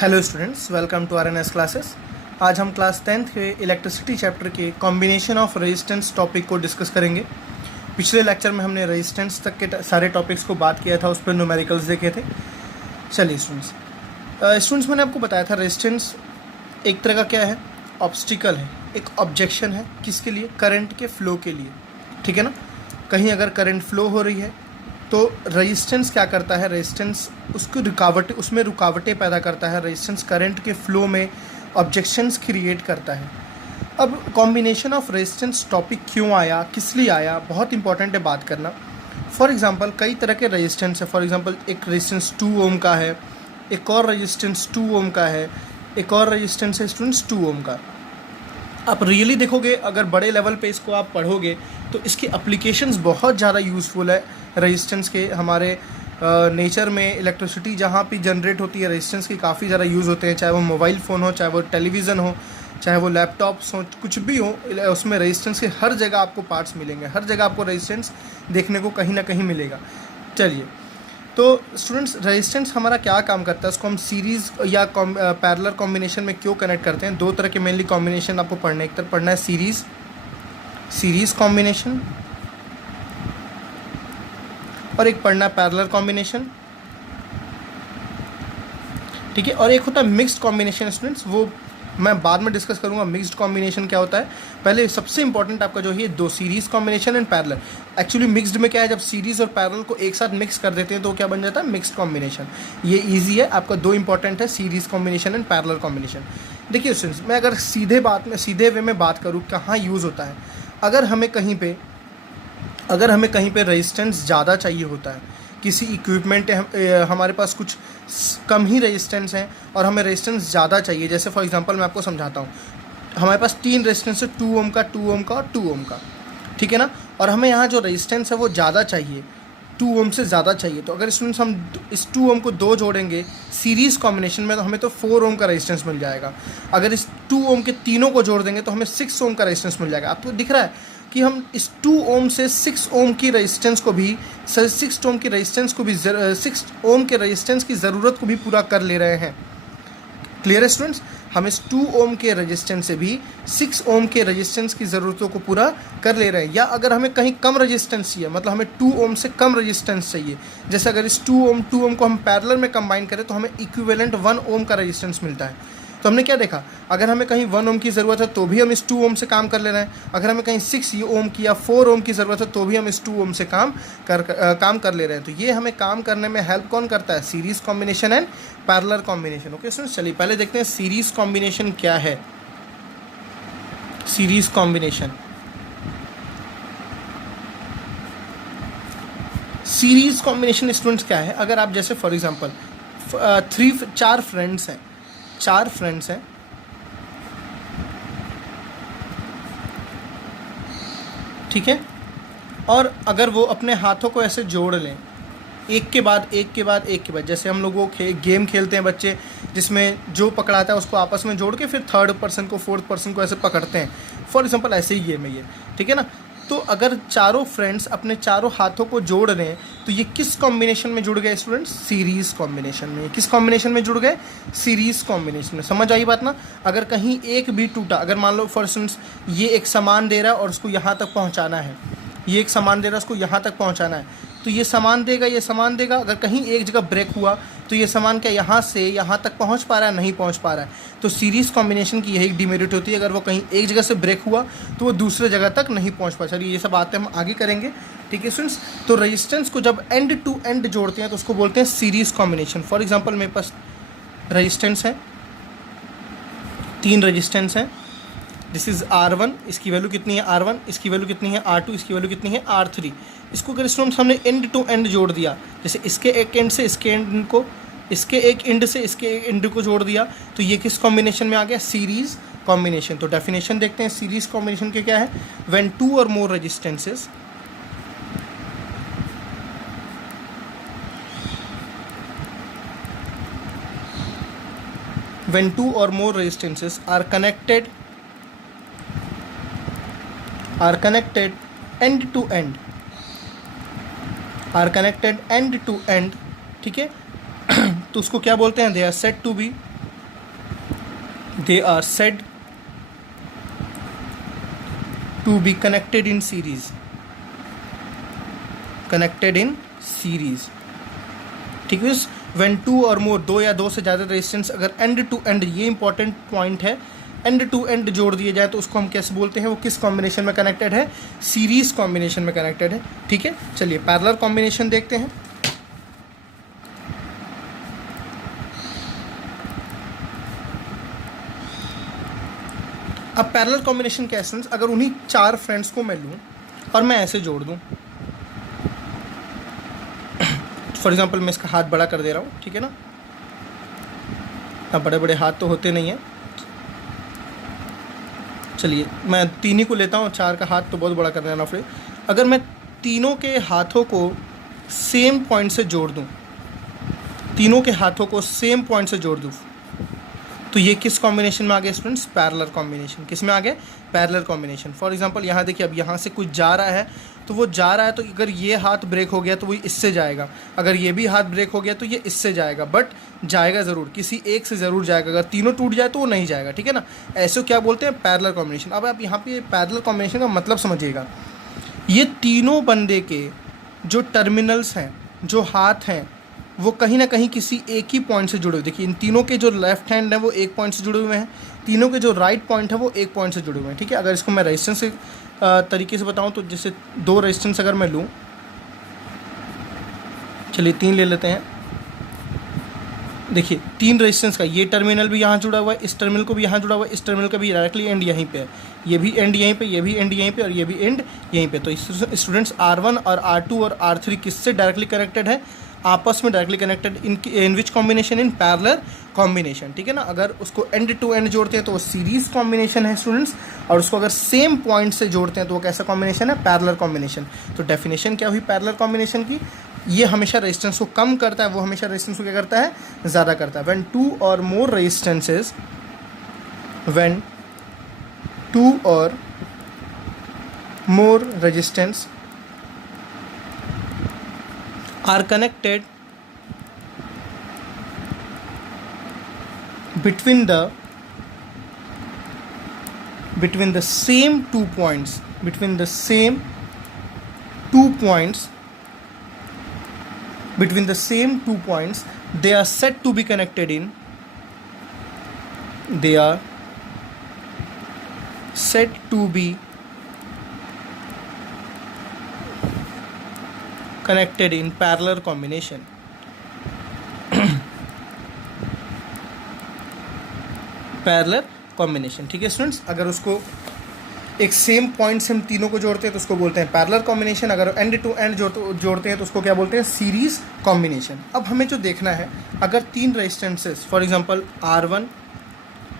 Hello students, welcome to RNS classes. आज हम class 10th के इलेक्ट्रिसिटी चैप्टर के कॉम्बिनेशन ऑफ रेजिस्टेंस टॉपिक को डिस्कस करेंगे। पिछले लेक्चर में हमने रेजिस्टेंस तक के सारे टॉपिक्स को बात किया था, उस पर न्यूमेरिकल्स देखे थे। चलिए स्टूडेंट्स मैंने आपको बताया था रेजिस्टेंस एक तरह का क्या है, ऑब्स्टिकल है, एक ऑब्जेक्शन है। किसके लिए? करंट के फ्लो के लिए, ठीक है ना। कहीं अगर करंट फ्लो हो रही है तो रेजिस्टेंस क्या करता है, रेजिस्टेंस उसमें रुकावटें पैदा करता है। रेजिस्टेंस करंट के फ्लो में ऑब्जेक्शंस क्रिएट करता है। अब कॉम्बिनेशन ऑफ रेजिस्टेंस टॉपिक क्यों आया, किस लिए आया, बहुत इंपॉर्टेंट है बात करना। फॉर एग्जांपल कई तरह के रेजिस्टेंस है। फॉर एग्जांपल एक रेजिस्टेंस 2 ओम का है, एक और रेजिस्टेंस 2 ओम का है, एक और रेजिस्टेंस है स्टूडेंट्स 2 ओम का। आप रियली देखोगे, अगर बड़े लेवल पे इसको आप पढ़ोगे तो इसकी एप्लीकेशंस बहुत ज़्यादा यूज़फुल है। रेजिस्टेंस के हमारे नेचर में इलेक्ट्रिसिटी जहाँ पे जनरेट होती है, रेजिस्टेंस के काफ़ी ज़्यादा यूज़ होते हैं। चाहे वो मोबाइल फ़ोन हो, चाहे वो टेलीविज़न हो, चाहे वो लैपटॉप्स हो, कुछ भी हो, उसमें रेजिस्टेंस के हर जगह आपको पार्ट्स मिलेंगे। हर जगह आपको रेजिस्टेंस देखने को कहीं ना कहीं मिलेगा। चलिए, तो स्टूडेंट्स रेजिस्टेंस हमारा क्या काम करता है, उसको हम सीरीज़ या पैरेलल कॉम्बिनेशन में क्यों कनेक्ट करते हैं। दो तरह के मेनली कॉम्बिनेशन आपको पढ़ना है। एक तरफ पढ़ना है सीरीज़ कॉम्बिनेशन, और एक पढ़ना है पैरेलल कॉम्बिनेशन, ठीक है। और एक होता है मिक्स्ड कॉम्बिनेशन स्टूडेंट्स, वो मैं बाद में डिस्कस करूंगा मिक्स्ड कॉम्बिनेशन क्या होता है। पहले सबसे इंपॉर्टेंट आपका जो है दो, series combination and parallel. Actually mixed में क्या है, जब सीरीज़ और पैरेलल को एक साथ मिक्स कर देते हैं तो क्या बन जाता है, मिक्स्ड कॉम्बिनेशन। ये इजी है आपका, दो इंपॉर्टेंट है, series combination and parallel combination. देखिए स्टूडेंट्स, मैं अगर सीधे वे में बात करूँ कहाँ यूज़ होता है। अगर हमें कहीं पे रेजिस्टेंस ज़्यादा चाहिए होता है, किसी इक्विपमेंट हमारे पास कुछ कम ही रेजिस्टेंस है और हमें रेजिस्टेंस ज़्यादा चाहिए। जैसे फॉर एग्जांपल मैं आपको समझाता हूँ, हमारे पास 3 रेजिस्टेंस है, 2 ओम का, 2 ओम का और 2 ओम का, ठीक है ना। और हमें यहाँ जो रेजिस्टेंस है वो ज़्यादा चाहिए, 2 ओम से ज़्यादा चाहिए। तो अगर स्टूडेंट्स हम इस 2 ओम को 2 जोड़ेंगे सीरीज़ कॉम्बिनेशन में तो हमें तो 4 ओम का रेजिस्टेंस मिल जाएगा। अगर इस 2 ओम के तीनों को जोड़ देंगे तो हमें 6 ओम का रेजिस्टेंस मिल जाएगा। आपको दिख रहा है कि हम इस 2 ओम से 6 ओम की रेजिस्टेंस को भी 6 ओम के रेजिस्टेंस की ज़रूरत को भी पूरा कर ले रहे हैं। क्लियर है स्टूडेंट्स, हम इस 2 ओम के रेजिस्टेंस से भी 6 ओम के रेजिस्टेंस की ज़रूरतों को पूरा कर ले रहे हैं। या अगर हमें कहीं कम रेजिस्टेंस चाहिए, मतलब हमें 2 ओम से कम रेजिस्टेंस चाहिए, जैसे अगर इस 2 ओम को हम पैरेलल में कंबाइन करें तो हमें इक्विवेलेंट 1 ओम का रेजिस्टेंस मिलता है। तो हमने क्या देखा, अगर हमें कहीं 1 ओम की ज़रूरत है तो भी हम इस 2 ओम से काम कर ले रहे हैं। अगर हमें कहीं 6 ओम की या 4 ओम की ज़रूरत है तो भी हम इस 2 ओम से काम कर ले रहे हैं। तो ये हमें काम करने में हेल्प कौन करता है, series combination and parallel combination. Okay students, चलिए पहले देखते हैं सीरीज़ कॉम्बिनेशन क्या है। सीरीज़ कॉम्बिनेशन स्टूडेंट्स क्या है। अगर आप जैसे फॉर एग्जांपल 4 फ्रेंड्स हैं, ठीक है। और अगर वो अपने हाथों को ऐसे जोड़ लें, एक के बाद एक, जैसे हम लोग वो गेम खेलते हैं बच्चे, जिसमें जो पकड़ाता है उसको आपस में जोड़ के फिर थर्ड पर्सन को, फोर्थ पर्सन को ऐसे पकड़ते हैं। फॉर एग्जांपल ऐसे ही गेम है ये, ठीक है ना। तो अगर चारों फ्रेंड्स अपने चारों हाथों को जोड़ रहे हैं तो ये किस कॉम्बिनेशन में जुड़ गए स्टूडेंट्स, सीरीज़ कॉम्बिनेशन में। किस कॉम्बिनेशन में जुड़ गए, सीरीज़ कॉम्बिनेशन में। समझ आई बात ना। अगर कहीं एक भी टूटा, अगर मान लो फॉर इंस्टेंस ये एक सामान दे रहा है और उसको यहाँ तक पहुँचाना है, ये एक सामान दे रहा है उसको यहाँ तक पहुँचाना है, तो ये सामान देगा। अगर कहीं एक जगह ब्रेक हुआ तो ये सामान क्या यहाँ से यहाँ तक पहुँच पा रहा है, नहीं पहुँच पा रहा है। तो सीरीज़ कॉम्बिनेशन की यही डिमेरिट होती है, अगर वो कहीं एक जगह से ब्रेक हुआ तो वो दूसरे जगह तक नहीं पहुँच पा। चलिए ये सब बातें हम आगे करेंगे, ठीक है स्टूडेंट्स। तो रेजिस्टेंस को जब एंड टू एंड जोड़ते हैं तो उसको बोलते हैं सीरीज़ कॉम्बिनेशन। फॉर एग्जाम्पल मेरे पास रेजिस्टेंस है, 3 रेजिस्टेंस हैं। दिस इज़ R1, इसकी वैल्यू कितनी है R1, इसकी वैल्यू कितनी है R2, इसकी वैल्यू कितनी है R3। इसको अगर स्टूडेंट्स हमने एंड टू एंड जोड़ दिया, जैसे इसके एक एंड से इसके एंड को, इसके एक एंड से इसके एंड को जोड़ दिया, तो ये किस कॉम्बिनेशन में आ गया, सीरीज़ कॉम्बिनेशन। तो डेफिनेशन देखते हैं सीरीज़ कॉम्बिनेशन के क्या है। व्हेन 2 और मोर resistances are connected end to end, ठीक है। तो उसको क्या बोलते हैं, they are said to be they are said to be connected in series, connected in series, ठीक है। when two or more, दो या दो से ज़्यादा रेजिस्टेंस अगर एंड टू एंड, ये इंपॉर्टेंट पॉइंट है, एंड टू एंड जोड़ दिए जाए तो उसको हम कैसे बोलते हैं, वो किस कॉम्बिनेशन में कनेक्टेड है, सीरीज कॉम्बिनेशन में कनेक्टेड है, ठीक है। चलिए पैरेलल कॉम्बिनेशन देखते हैं। अब पैरेलल कॉम्बिनेशन के एसेंस, अगर उन्हीं चार फ्रेंड्स को मैं लूँ और मैं ऐसे जोड़ दूँ, फॉर एग्जांपल मैं इसका हाथ बड़ा कर दे रहा हूँ, ठीक है ना। अब बड़े बड़े हाथ तो होते नहीं हैं, चलिए मैं तीन ही को लेता हूँ, चार का हाथ तो बहुत बड़ा कर देना। फिर अगर मैं तीनों के हाथों को सेम पॉइंट से जोड़ दूँ, तीनों के हाथों को सेम पॉइंट से जोड़ दूँ, तो ये किस कॉम्बिनेशन में आ गए स्टूडेंट्स, पैरेलल कॉम्बिनेशन। किस में आ गए, पैरेलल कॉम्बिनेशन। फॉर एग्जांपल यहाँ देखिए, अब यहाँ से कुछ जा रहा है तो वो जा रहा है, तो अगर ये हाथ ब्रेक हो गया तो वो इससे जाएगा, अगर ये भी हाथ ब्रेक हो गया तो ये इससे जाएगा, बट जाएगा ज़रूर, किसी एक से ज़रूर जाएगा। अगर तीनों टूट जाए तो वो नहीं जाएगा, ठीक है ना। ऐसे क्या बोलते हैं, पैरेलल कॉम्बिनेशन। अब आप यहाँ पे पैरेलल कॉम्बिनेशन का मतलब समझिएगा, ये तीनों बंदे के जो टर्मिनल्स हैं, जो हाथ हैं, वो कहीं ना कहीं किसी एक ही पॉइंट से जुड़े हुए। देखिए इन तीनों के जो लेफ्ट हैंड है वो एक पॉइंट से जुड़े हुए हैं, तीनों के जो राइट पॉइंट है वो एक पॉइंट से जुड़े हुए हैं, ठीक है। अगर इसको मैं रेजिस्टेंस तरीके से बताऊं तो जैसे दो रेजिस्टेंस अगर मैं लूं, चलिए तीन ले लेते हैं। देखिए तीन रेजिस्टेंस का ये टर्मिनल भी यहाँ जुड़ा हुआ है, इस टर्मिनल को भी यहाँ जुड़ा हुआ है, इस टर्मिनल का भी डायरेक्टली एंड यहीं पे है, ये भी एंड यहीं पे, ये भी एंड यहीं पे और ये भी एंड यहीं पे। तो स्टूडेंट्स R1 और R2 और R3 किससे डायरेक्टली कनेक्टेड है, आपस में directly connected. In which combination, in parallel combination, ठीक है ना। अगर उसको एंड टू एंड जोड़ते हैं तो वो सीरीज कॉम्बिनेशन है स्टूडेंट्स, और उसको अगर सेम पॉइंट से जोड़ते हैं तो वो कैसा कॉम्बिनेशन है, पैरेलल कॉम्बिनेशन। तो डेफिनेशन क्या हुई पैरेलल कॉम्बिनेशन की, ये हमेशा रेजिस्टेंस को कम करता है, वो हमेशा रेजिस्टेंस को क्या करता है, ज़्यादा करता है। व्हेन टू और मोर रेजिस्टेंसेस, व्हेन टू और more resistance are connected between the same 2 points, between the same 2 points, they are said to be connected in, they are said to be connected in parallel combination. Parallel combination, ठीक है students. अगर उसको एक same point से हम तीनों को जोड़ते हैं तो उसको बोलते हैं पैरेलल कॉम्बिनेशन। अगर एंड टू एंड जोड़ते हैं तो उसको क्या बोलते हैं, सीरीज कॉम्बिनेशन। अब हमें जो देखना है, अगर तीन resistances for example R1,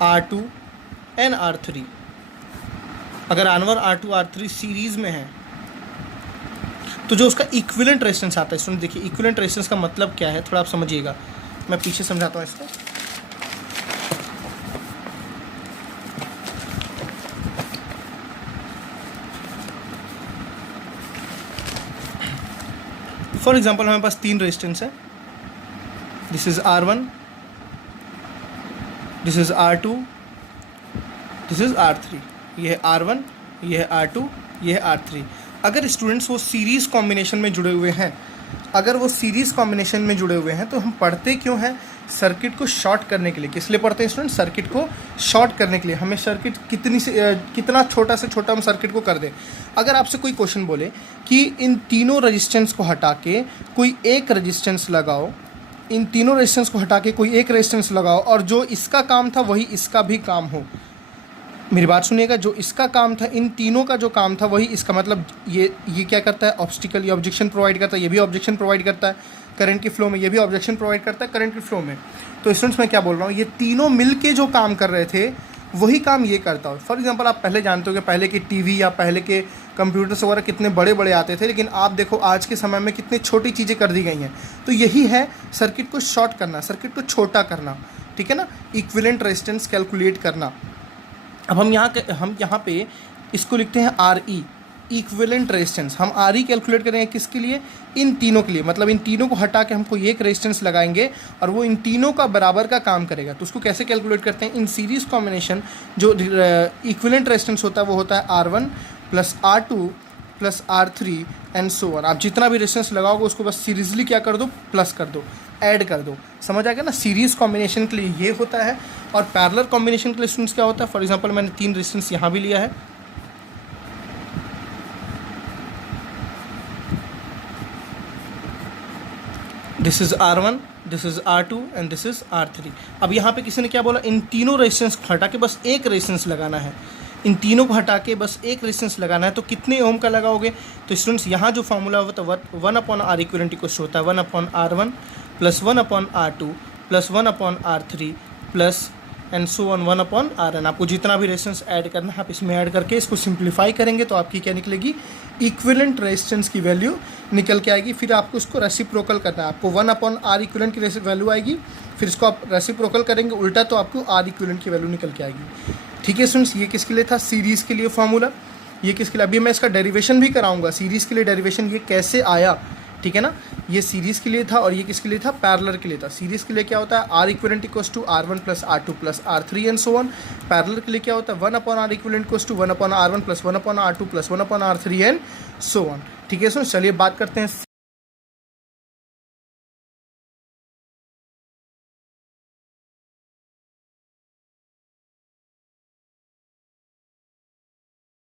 R2 and R3, अगर R1, R2, R3 सीरीज में है तो जो उसका इक्विवेलेंट रेजिस्टेंस आता है स्टूडेंट, देखिए इक्विवेलेंट रेजिस्टेंस का मतलब क्या है, थोड़ा आप समझिएगा, मैं पीछे समझाता हूँ इसको। फॉर एग्जांपल हमारे पास तीन रेजिस्टेंस है, this is R1, this is R2, this is R3। ये है R1, ये है R2, ये है R3। अगर स्टूडेंट्स वो सीरीज़ कॉम्बिनेशन में जुड़े हुए हैं, अगर वो सीरीज़ कॉम्बिनेशन में जुड़े हुए हैं तो हम पढ़ते क्यों हैं, सर्किट को शॉर्ट करने के लिए। किस लिए पढ़ते हैं स्टूडेंट, सर्किट को शॉर्ट करने के लिए। हमें सर्किट कितना छोटा से छोटा हम सर्किट को कर दें। अगर आपसे कोई क्वेश्चन बोले कि इन तीनों रेजिस्टेंस को हटा के कोई एक रेजिस्टेंस लगाओ, इन तीनों रेजिस्टेंस को हटा के कोई एक रेजिस्टेंस लगाओ और जो इसका काम था वही इसका भी काम हो, मेरी बात सुनिएगा, जो इसका काम था, इन तीनों का जो काम था वही इसका, मतलब ये क्या करता है, ऑब्स्टिकल, ये ऑब्जेक्शन प्रोवाइड करता है, ये भी ऑब्जेक्शन प्रोवाइड करता है करंट के फ्लो में, ये भी ऑब्जेक्शन प्रोवाइड करता है करंट के फ्लो में। तो स्टूडेंट्स मैं क्या बोल रहा हूँ, ये तीनों मिल के जो काम कर रहे थे वही काम ये करता हो। फॉर एग्जांपल आप पहले जानते हो कि पहले के टीवी या पहले के कंप्यूटर्स वगैरह कितने बड़े बड़े आते थे, लेकिन आप देखो आज के समय में कितनी छोटी चीज़ें कर दी गई हैं। तो यही है सर्किट को शॉर्ट करना, सर्किट को छोटा करना, ठीक है ना, इक्विवेलेंट रेजिस्टेंस कैलकुलेट करना। अब हम यहाँ पे इसको लिखते हैं RE, इक्विवेलेंट रेजिस्टेंस, हम आर ई कैलकुलेट करेंगे किसके लिए, इन तीनों के लिए, मतलब इन तीनों को हटा के हमको एक रेजिस्टेंस लगाएंगे और वो इन तीनों का बराबर का काम करेगा। तो उसको कैसे कैलकुलेट करते हैं, इन सीरीज कॉम्बिनेशन जो इक्विवेलेंट रेजिस्टेंस होता है वो होता है R1 plus R2 plus R3 and so on. आप जितना भी रेजिस्टेंस लगाओगे उसको बस सीरीजली क्या कर दो, प्लस कर दो, ऐड कर दो। समझ आ गया ना। सीरीज कॉम्बिनेशन के लिए ये होता है और पैरेलल कॉम्बिनेशन के लिए स्टूडेंट्स क्या होता है, फॉर एग्जांपल मैंने 3 रेजिस्टेंस यहाँ भी लिया है, this is R1, this is R2 and this is R3। अब यहाँ पे किसी ने क्या बोला, इन तीनों रेजिस्टेंस को हटा के बस एक रेजिस्टेंस लगाना है, इन तीनों को हटा के बस एक रेजिस्टेंस लगाना है। तो कितने ओम का लगाओगे, तो स्टूडेंट्स यहाँ जो फॉर्मूला होता है 1/R इक्विवेलेंट इक्वल होता है 1/R1 plus 1/R2 plus 1/R3 plus and so on 1/Rn। आपको जितना भी रेजिस्टेंस ऐड करना है आप इसमें ऐड करके इसको सिंप्लीफाई करेंगे तो आपकी क्या निकलेगी, इक्विवेलेंट रेजिस्टेंस की वैल्यू निकल के आएगी। फिर आपको इसको रेसिप्रोकल करना है, आपको 1/R इक्विवेलेंट की वैल्यू आएगी, फिर इसको आप रेसिप्रोकल करेंगे उल्टा तो आपको R इक्विवेलेंट की वैल्यू निकल के आएगी। ठीक है स्टूडेंट्स, ये किसके लिए था, सीरीज़ के लिए फॉर्मूला। ये किसके लिए, अभी मैं इसका डेरिवेशन भी कराऊंगा, सीरीज़ के लिए डेरिवेशन ये कैसे आया, ठीक है ना। ये सीरीज़ के लिए था और ये किसके लिए था, पैरेलल के लिए था। सीरीज़ के लिए क्या होता है, R equivalent equals to R1 plus R2 plus R3 and so on. Parallel के लिए क्या होता है, 1/R equivalent equals to 1/R1 plus 1/R2 plus 1/R3 and so on. ठीक है सो चलिए बात करते हैं